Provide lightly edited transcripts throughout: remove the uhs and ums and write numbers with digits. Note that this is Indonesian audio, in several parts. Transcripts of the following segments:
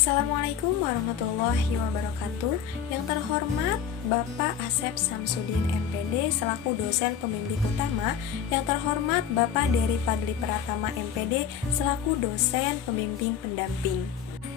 Assalamualaikum warahmatullahi wabarakatuh. Yang terhormat Bapak Asep Samsudin MPD selaku dosen pembimbing utama. Yang terhormat Bapak Dery Fadli Pratama MPD selaku dosen pembimbing pendamping.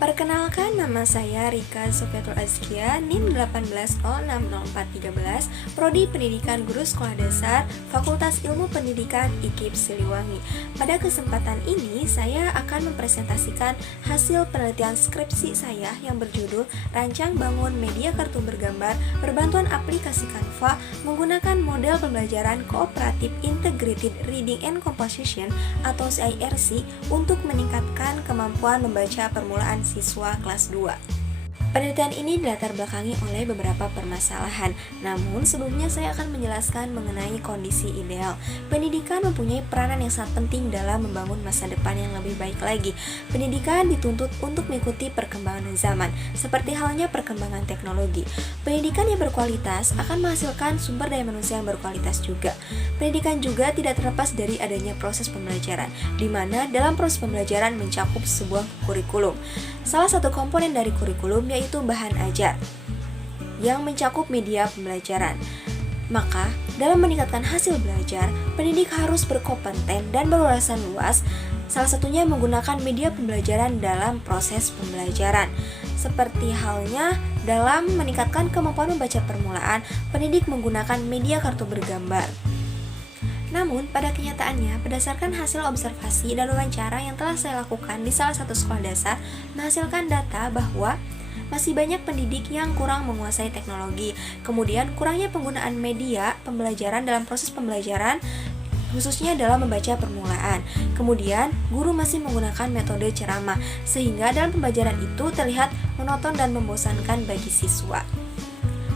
Perkenalkan, nama saya Rika Sofiatul Azkia, NIM 18060413, Prodi Pendidikan Guru Sekolah Dasar, Fakultas Ilmu Pendidikan IKIP Siliwangi. Pada kesempatan ini, saya akan mempresentasikan hasil penelitian skripsi saya yang berjudul Rancang Bangun Media Kartu Bergambar berbantuan aplikasi Canva menggunakan model pembelajaran Cooperative Integrated Reading and Composition atau CIRC untuk meningkatkan kemampuan membaca permulaan siswa kelas 2. Penelitian ini dilatar belakangi oleh beberapa permasalahan. Namun sebelumnya saya akan menjelaskan mengenai kondisi ideal. Pendidikan mempunyai peranan yang sangat penting dalam membangun masa depan yang lebih baik lagi. Pendidikan dituntut untuk mengikuti perkembangan zaman, seperti halnya perkembangan teknologi. Pendidikan yang berkualitas akan menghasilkan sumber daya manusia yang berkualitas juga. Pendidikan juga tidak terlepas dari adanya proses pembelajaran, di mana dalam proses pembelajaran mencakup sebuah kurikulum. Salah satu komponen dari kurikulum yaitu bahan ajar yang mencakup media pembelajaran. Maka, dalam meningkatkan hasil belajar, pendidik harus berkompeten dan berwawasan luas, salah satunya menggunakan media pembelajaran dalam proses pembelajaran. Seperti halnya dalam meningkatkan kemampuan membaca permulaan, pendidik menggunakan media kartu bergambar. Namun, pada kenyataannya, berdasarkan hasil observasi dan wawancara yang telah saya lakukan di salah satu sekolah dasar, menghasilkan data bahwa masih banyak pendidik yang kurang menguasai teknologi. Kemudian, kurangnya penggunaan media pembelajaran dalam proses pembelajaran, khususnya dalam membaca permulaan. Kemudian, guru masih menggunakan metode ceramah, sehingga dalam pembelajaran itu terlihat monoton dan membosankan bagi siswa.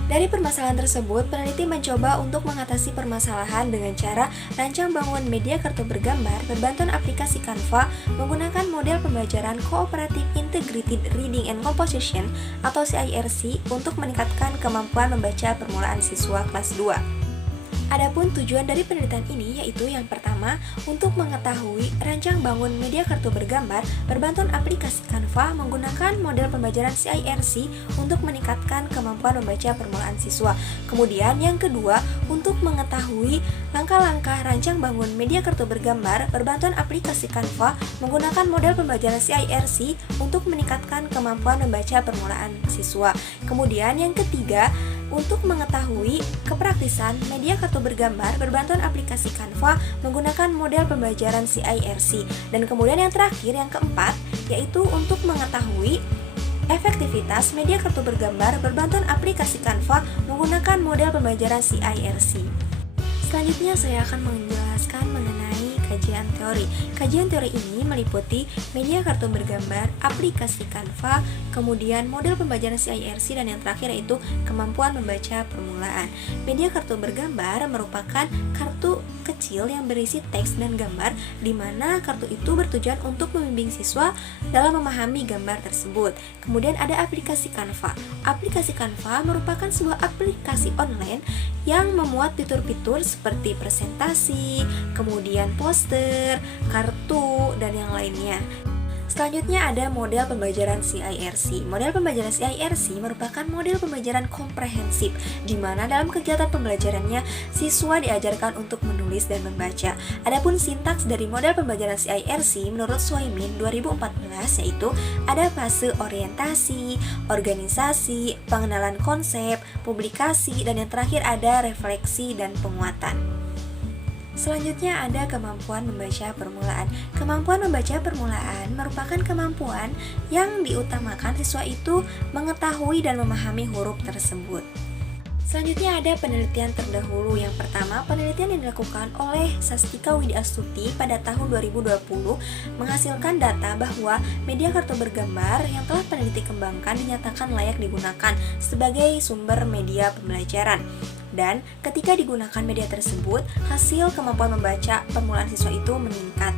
Dari permasalahan tersebut, peneliti mencoba untuk mengatasi permasalahan dengan cara rancang bangun media kartu bergambar berbantuan aplikasi Canva menggunakan model pembelajaran Cooperative Integrated Reading and Composition atau CIRC untuk meningkatkan kemampuan membaca permulaan siswa kelas 2. Adapun tujuan dari penelitian ini yaitu yang pertama, untuk mengetahui rancang bangun media kartu bergambar berbantuan aplikasi Canva menggunakan model pembelajaran CIRC untuk meningkatkan kemampuan membaca permulaan siswa. Kemudian yang kedua, untuk mengetahui langkah-langkah rancang bangun media kartu bergambar berbantuan aplikasi Canva menggunakan model pembelajaran CIRC untuk meningkatkan kemampuan membaca permulaan siswa. Kemudian yang ketiga, untuk mengetahui kepraktisan media kartu bergambar berbantuan aplikasi Canva menggunakan model pembelajaran CIRC. Dan kemudian yang terakhir, yang keempat, yaitu untuk mengetahui efektivitas media kartu bergambar berbantuan aplikasi Canva menggunakan model pembelajaran CIRC. Selanjutnya saya akan menjelaskan mengenai kajian teori. Kajian teori ini meliputi media kartu bergambar, aplikasi Canva, kemudian model pembelajaran CIRC, dan yang terakhir yaitu kemampuan membaca permulaan. Media kartu bergambar merupakan kartu kecil yang berisi teks dan gambar, di mana kartu itu bertujuan untuk membimbing siswa dalam memahami gambar tersebut. Kemudian ada aplikasi Canva. Aplikasi Canva merupakan sebuah aplikasi online yang memuat fitur-fitur seperti presentasi, kemudian poster, kartu, dan yang lainnya. Selanjutnya ada model pembelajaran CIRC. Model pembelajaran CIRC merupakan model pembelajaran komprehensif, di mana dalam kegiatan pembelajarannya siswa diajarkan untuk menulis dan membaca. Adapun sintaks dari model pembelajaran CIRC menurut Swaymin 2014 yaitu ada fase orientasi, organisasi, pengenalan konsep, publikasi, dan yang terakhir ada refleksi dan penguatan. Selanjutnya ada kemampuan membaca permulaan. Kemampuan membaca permulaan merupakan kemampuan yang diutamakan siswa itu mengetahui dan memahami huruf tersebut. Selanjutnya ada penelitian terdahulu. Yang pertama, penelitian yang dilakukan oleh Sastika Widiastuti pada tahun 2020 menghasilkan data bahwa media kartu bergambar yang telah peneliti kembangkan dinyatakan layak digunakan sebagai sumber media pembelajaran. Dan ketika digunakan media tersebut, hasil kemampuan membaca permulaan siswa itu meningkat.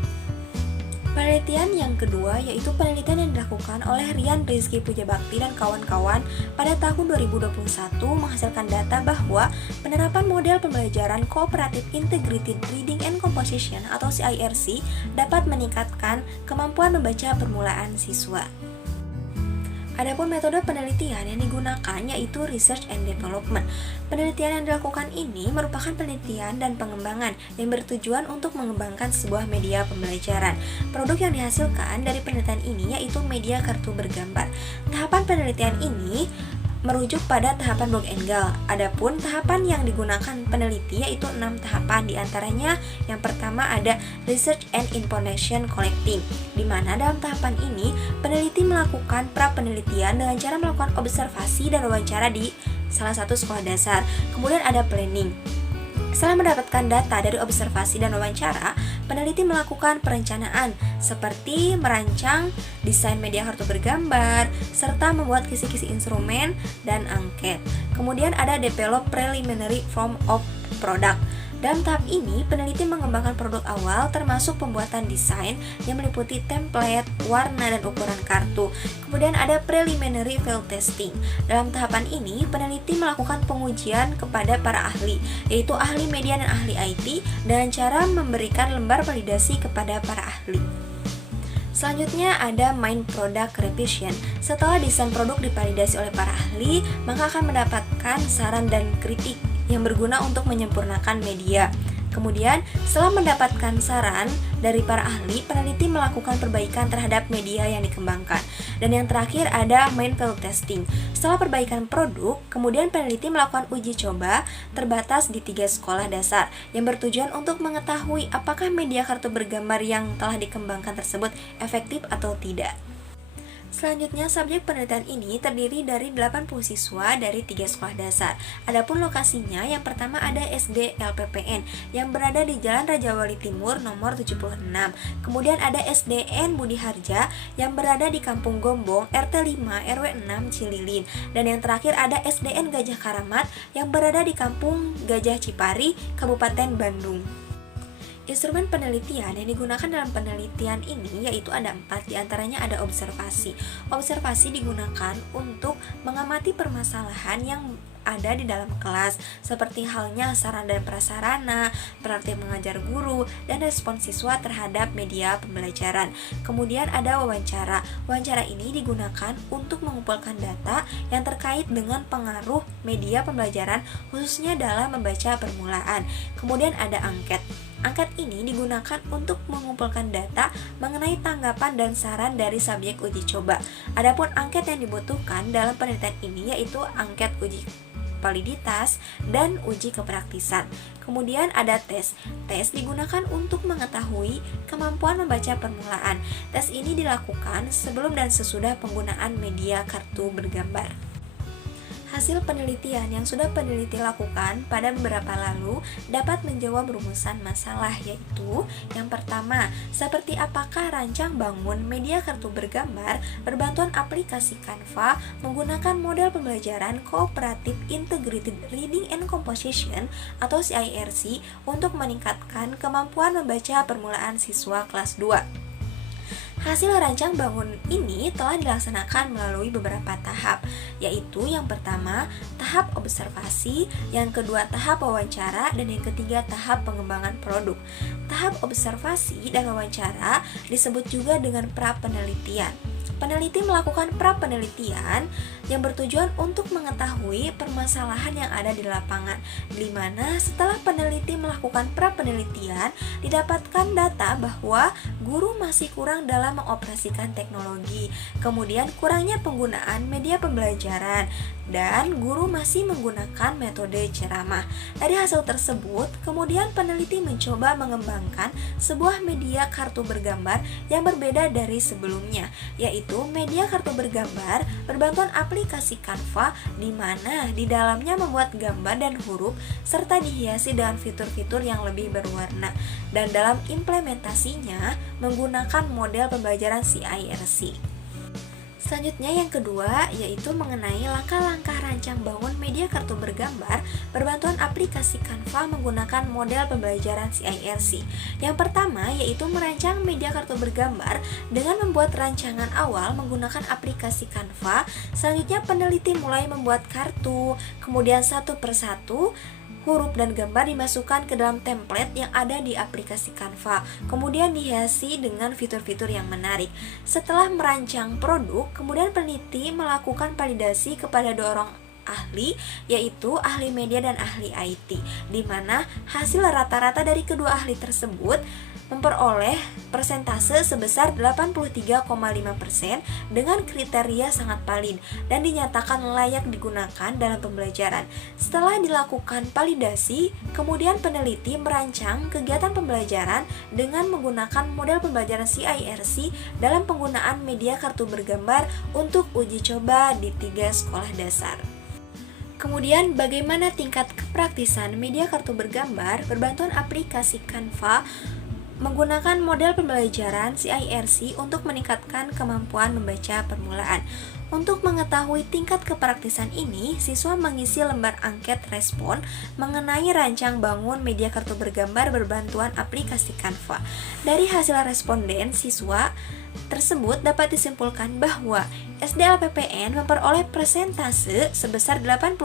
Penelitian yang kedua yaitu penelitian yang dilakukan oleh Rian Rizky Pujabakti dan kawan-kawan pada tahun 2021 menghasilkan data bahwa penerapan model pembelajaran Cooperative Integrated Reading and Composition atau CIRC dapat meningkatkan kemampuan membaca permulaan siswa. Adapun metode penelitian yang digunakan yaitu research and development. Penelitian yang dilakukan ini merupakan penelitian dan pengembangan yang bertujuan untuk mengembangkan sebuah media pembelajaran. Produk yang dihasilkan dari penelitian ini yaitu media kartu bergambar. Tahapan penelitian ini merujuk pada tahapan Bloch-Engel. Adapun tahapan yang digunakan peneliti yaitu 6 tahapan, diantaranya yang pertama ada research and information collecting, di mana dalam tahapan ini peneliti melakukan pra-penelitian dengan cara melakukan observasi dan wawancara di salah satu sekolah dasar. Kemudian ada planning. Setelah mendapatkan data dari observasi dan wawancara, peneliti melakukan perencanaan seperti merancang desain media kartu bergambar, serta membuat kisi-kisi instrumen dan angket. Kemudian ada develop preliminary form of product. Dalam tahap ini, peneliti mengembangkan produk awal termasuk pembuatan desain yang meliputi template, warna, dan ukuran kartu. Kemudian ada preliminary field testing. Dalam tahapan ini, peneliti melakukan pengujian kepada para ahli, yaitu ahli media dan ahli IT, dengan cara memberikan lembar validasi kepada para ahli. Selanjutnya ada main product revision. Setelah desain produk divalidasi oleh para ahli, maka akan mendapatkan saran dan kritik yang berguna untuk menyempurnakan media. Kemudian, setelah mendapatkan saran dari para ahli, peneliti melakukan perbaikan terhadap media yang dikembangkan. Dan yang terakhir ada main field testing. Setelah perbaikan produk, kemudian peneliti melakukan uji coba terbatas di 3 sekolah dasar yang bertujuan untuk mengetahui apakah media kartu bergambar yang telah dikembangkan tersebut efektif atau tidak. Selanjutnya, subjek penelitian ini terdiri dari 80 siswa dari 3 sekolah dasar. Adapun lokasinya, yang pertama ada SD LPPN yang berada di Jalan Raja Wali Timur nomor 76. Kemudian ada SDN Budi Harja yang berada di Kampung Gombong RT 5 RW 6 Cililin. Dan yang terakhir ada SDN Gajah Karamat yang berada di Kampung Gajah Cipari, Kabupaten Bandung. Instrumen penelitian yang digunakan dalam penelitian ini yaitu ada 4, diantaranya ada observasi. Observasi digunakan untuk mengamati permasalahan yang ada di dalam kelas, seperti halnya sarana dan prasarana, praktik mengajar guru, dan respons siswa terhadap media pembelajaran. Kemudian ada wawancara. Wawancara ini digunakan untuk mengumpulkan data yang terkait dengan pengaruh media pembelajaran, khususnya dalam membaca permulaan. Kemudian ada angket. Angket ini digunakan untuk mengumpulkan data mengenai tanggapan dan saran dari subjek uji coba. Adapun angket yang dibutuhkan dalam penelitian ini yaitu angket uji validitas dan uji kepraktisan. Kemudian ada tes. Tes digunakan untuk mengetahui kemampuan membaca permulaan. Tes ini dilakukan sebelum dan sesudah penggunaan media kartu bergambar. Hasil penelitian yang sudah peneliti lakukan pada beberapa lalu dapat menjawab rumusan masalah, yaitu yang pertama, seperti apakah rancang bangun media kartu bergambar berbantuan aplikasi Canva menggunakan model pembelajaran Cooperative Integrated Reading and Composition atau CIRC untuk meningkatkan kemampuan membaca permulaan siswa kelas 2. Hasil rancang bangun ini telah dilaksanakan melalui beberapa tahap, yaitu yang pertama, tahap observasi, yang kedua, tahap wawancara, dan yang ketiga, tahap pengembangan produk. Tahap observasi dan wawancara disebut juga dengan pra-penelitian. Peneliti melakukan pra-penelitian yang bertujuan untuk mengetahui permasalahan yang ada di lapangan, di mana setelah peneliti melakukan pra-penelitian didapatkan data bahwa guru masih kurang dalam mengoperasikan teknologi, kemudian kurangnya penggunaan media pembelajaran, dan guru masih menggunakan metode ceramah. Dari hasil tersebut, kemudian peneliti mencoba mengembangkan sebuah media kartu bergambar yang berbeda dari sebelumnya, yaitu media kartu bergambar berbantuan aplikasi Canva, di mana di dalamnya membuat gambar dan huruf serta dihiasi dengan fitur-fitur yang lebih berwarna, dan dalam implementasinya menggunakan model pembelajaran CIRC. Selanjutnya yang kedua yaitu mengenai langkah-langkah rancang bangun media kartu bergambar berbantuan aplikasi Canva menggunakan model pembelajaran CIRC. Yang pertama yaitu merancang media kartu bergambar dengan membuat rancangan awal menggunakan aplikasi Canva. Selanjutnya peneliti mulai membuat kartu, kemudian satu persatu huruf dan gambar dimasukkan ke dalam template yang ada di aplikasi Canva. Kemudian dihiasi dengan fitur-fitur yang menarik. Setelah merancang produk, kemudian peneliti melakukan validasi kepada dua orang ahli, yaitu ahli media dan ahli IT, di mana hasil rata-rata dari kedua ahli tersebut memperoleh persentase sebesar 83,5% dengan kriteria sangat valid dan dinyatakan layak digunakan dalam pembelajaran. Setelah dilakukan validasi, kemudian peneliti merancang kegiatan pembelajaran dengan menggunakan model pembelajaran CIRC dalam penggunaan media kartu bergambar untuk uji coba di 3 sekolah dasar. Kemudian bagaimana tingkat kepraktisan media kartu bergambar berbantuan aplikasi Canva menggunakan model pembelajaran CIRC untuk meningkatkan kemampuan membaca permulaan. Untuk mengetahui tingkat kepraktisan ini, siswa mengisi lembar angket respon mengenai rancang bangun media kartu bergambar berbantuan aplikasi Canva. Dari hasil responden siswa tersebut dapat disimpulkan bahwa SDLPPN memperoleh persentase sebesar 81%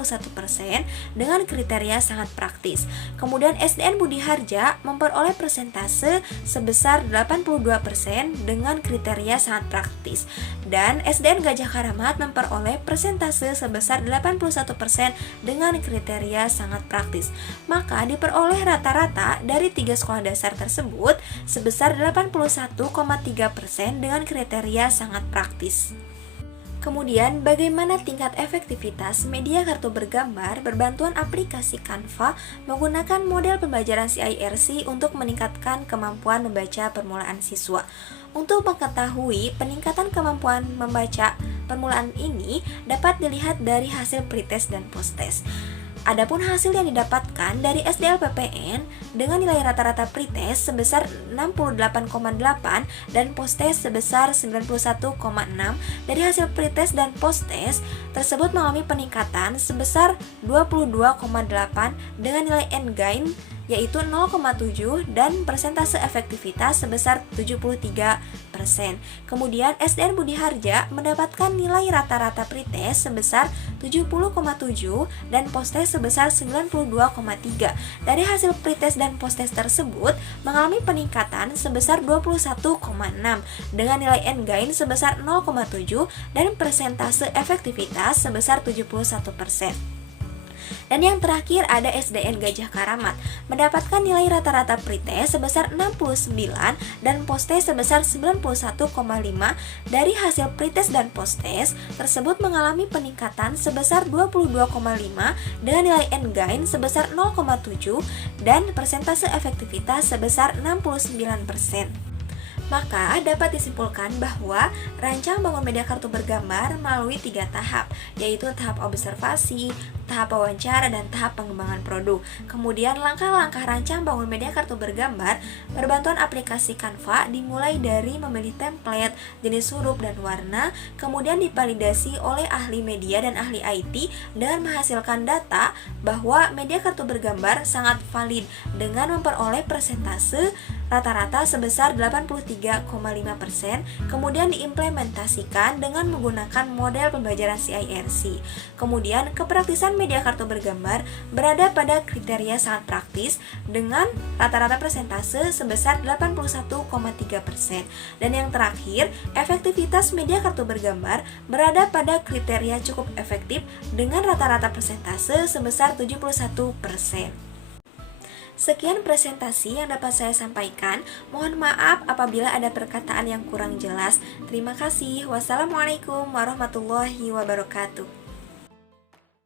dengan kriteria sangat praktis. Kemudian SDN Budi Harja memperoleh persentase sebesar 82% dengan kriteria sangat praktis. Dan SDN Gajah Karamat memperoleh persentase sebesar 81% dengan kriteria sangat praktis. Maka diperoleh rata-rata dari 3 sekolah dasar tersebut sebesar 81,3% dengan kriteria sangat praktis. Kemudian, bagaimana tingkat efektivitas media kartu bergambar berbantuan aplikasi Canva menggunakan model pembelajaran CIRC untuk meningkatkan kemampuan membaca permulaan siswa. Untuk mengetahui peningkatan kemampuan membaca permulaan ini dapat dilihat dari hasil pretest dan posttest. Adapun hasil yang didapatkan dari SDLPPN dengan nilai rata-rata pretest sebesar 68,8 dan posttest sebesar 91,6, dari hasil pretest dan posttest tersebut mengalami peningkatan sebesar 22,8 dengan nilai endgain yaitu 0,7 dan persentase efektivitas sebesar 73%. Kemudian SDN Budi Harja mendapatkan nilai rata-rata pretest sebesar 70,7 dan posttest sebesar 92,3. Dari hasil pretest dan posttest tersebut mengalami peningkatan sebesar 21,6 dengan nilai endgain sebesar 0,7 dan persentase efektivitas sebesar 71%. Dan yang terakhir ada SDN Gajah Karamat mendapatkan nilai rata-rata pretest sebesar 69 dan posttest sebesar 91,5. Dari hasil pretest dan posttest tersebut mengalami peningkatan sebesar 22,5 dengan nilai endgain sebesar 0,7 dan persentase efektivitas sebesar 69%. Maka dapat disimpulkan bahwa rancang bangun media kartu bergambar melalui 3 tahap, yaitu tahap observasi, tahap wawancara, dan tahap pengembangan produk. Kemudian langkah-langkah rancang bangun media kartu bergambar berbantuan aplikasi Canva dimulai dari memilih template, jenis huruf, dan warna, kemudian divalidasi oleh ahli media dan ahli IT dan menghasilkan data bahwa media kartu bergambar sangat valid dengan memperoleh persentase rata-rata sebesar 83,5%, kemudian diimplementasikan dengan menggunakan model pembelajaran CIRC. Kemudian kepraktisan media kartu bergambar berada pada kriteria sangat praktis dengan rata-rata persentase sebesar 81,3%. Dan yang terakhir, efektivitas media kartu bergambar berada pada kriteria cukup efektif dengan rata-rata persentase sebesar 71%. Sekian presentasi yang dapat saya sampaikan. Mohon maaf apabila ada perkataan yang kurang jelas. Terima kasih. Wassalamualaikum warahmatullahi wabarakatuh.